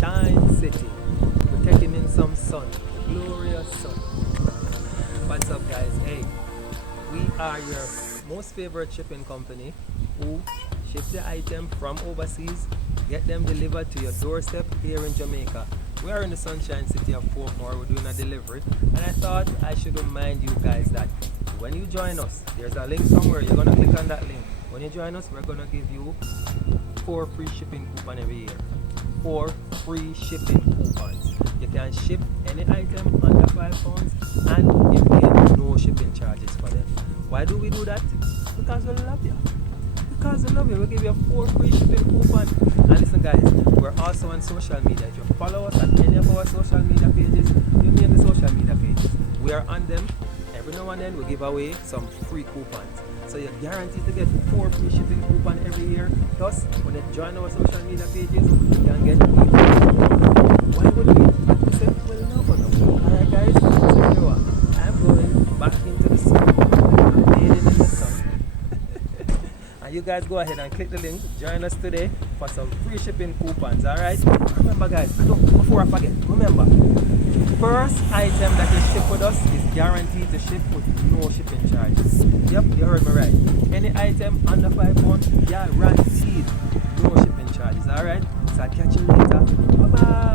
Sunshine City. We're taking in some sun, glorious sun. What's up, guys? Hey, we are your most favorite shipping company who ship the item from overseas, get them delivered to your doorstep here in Jamaica. We are in the Sunshine City of Portmore. We're doing a delivery, and I thought I should remind you guys that when you join us, there's a link somewhere. You're gonna click on that link. When you join us, we're gonna give you 4 free shipping coupons every year. 4 free shipping coupons. You can ship any item under £5 and you pay no shipping charges for them. Why do we do that? Because we love you. Because we love you. We'll give you 4 free shipping coupons. And listen, guys, we're also on social media. If you follow us at any of our social media pages, you name the social media pages. We are on them. Every now and then we give away some free coupons. So you're guaranteed to get 4 free shipping coupons every year. Plus, when you join our social media pages, you can get even. Why would we say, well, no, but no. Alright, guys, so you know what? I'm going back into the sun. I'm bathing in the sun. And you guys go ahead and click the link. Join us today for some free shipping coupons. Alright? Remember, guys, before I forget, remember, first item that you ship with us is guaranteed to ship with no shipping charges. Yep, you heard me right. Any item under £5, guaranteed no shipping charges. Alright? So I'll catch you later. Bye bye.